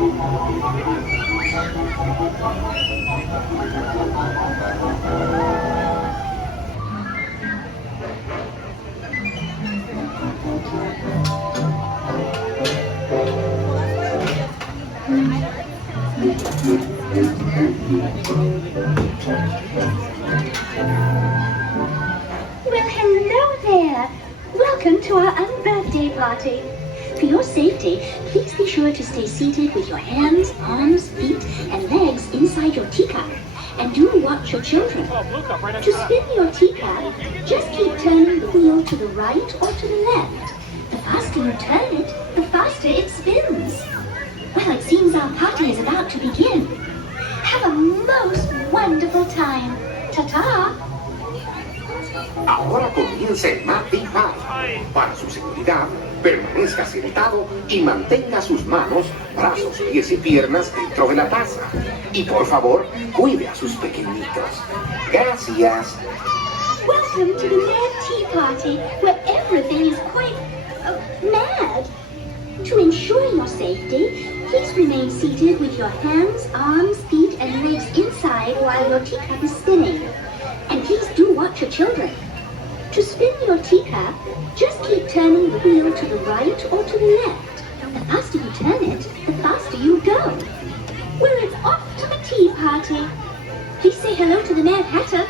Well, hello there. Welcome to our unbirthday party. For your safety, please be sure to stay seated with your hands, arms, feet, and legs inside your teacup. And do watch your children. To spin your teacup, just keep turning the wheel to the right or to the left. The faster you turn it, the faster it spins. Well, it seems our party is about to begin. Have a most wonderful time. Ta-ta! Ahora comienza el Mapping Party. Para su seguridad, permanezca sentado y mantenga sus manos, brazos, pies y piernas dentro de la taza. Y por favor, cuide a sus pequeñitos. Gracias. Welcome to the Mad Tea Party, where everything is quite mad. To ensure your safety, please remain seated with your hands, arms, feet, and legs inside while your teacup is spinning. And please do watch your children. To spin your teacup, just keep turning the wheel to the right or to the left. The faster you turn it, the faster you go. Well, it's off to the tea party. Please say hello to the Mad Hatter.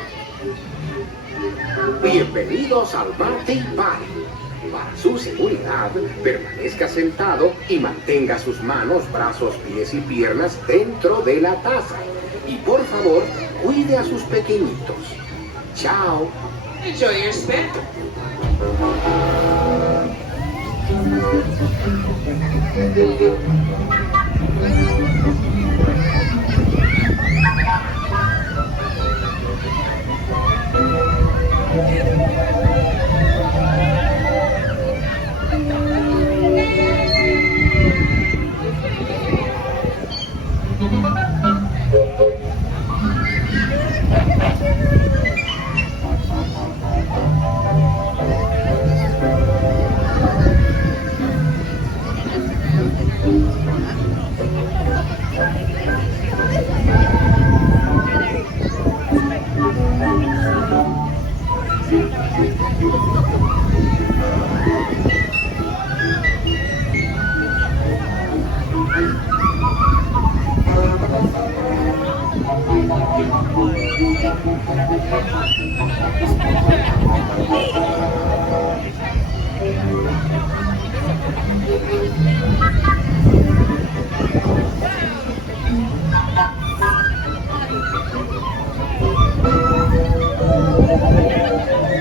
Bienvenidos al Mapping Party. Para su seguridad, permanezca sentado y mantenga sus manos, brazos, pies y piernas dentro de la taza. Y por favor, cuide a sus pequeñitos. Chao. Enjoy your spin.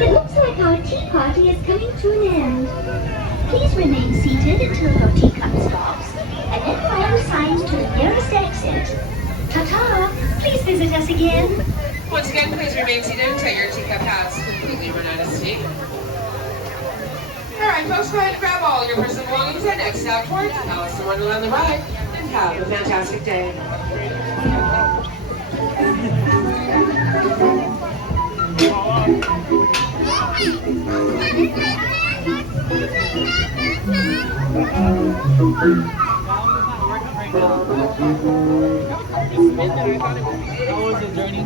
It looks like our tea party is coming to an end. Please remain seated until your teacup stops, and then follow signs to the nearest exit. Ta-ta! Please visit us again. Once again, please remain seated until your teacup has completely run out of steam. Alright, folks, go ahead and grab all your personal belongings and exit out towards Alice in Wonderland the ride, and have a fantastic day. How was the journey?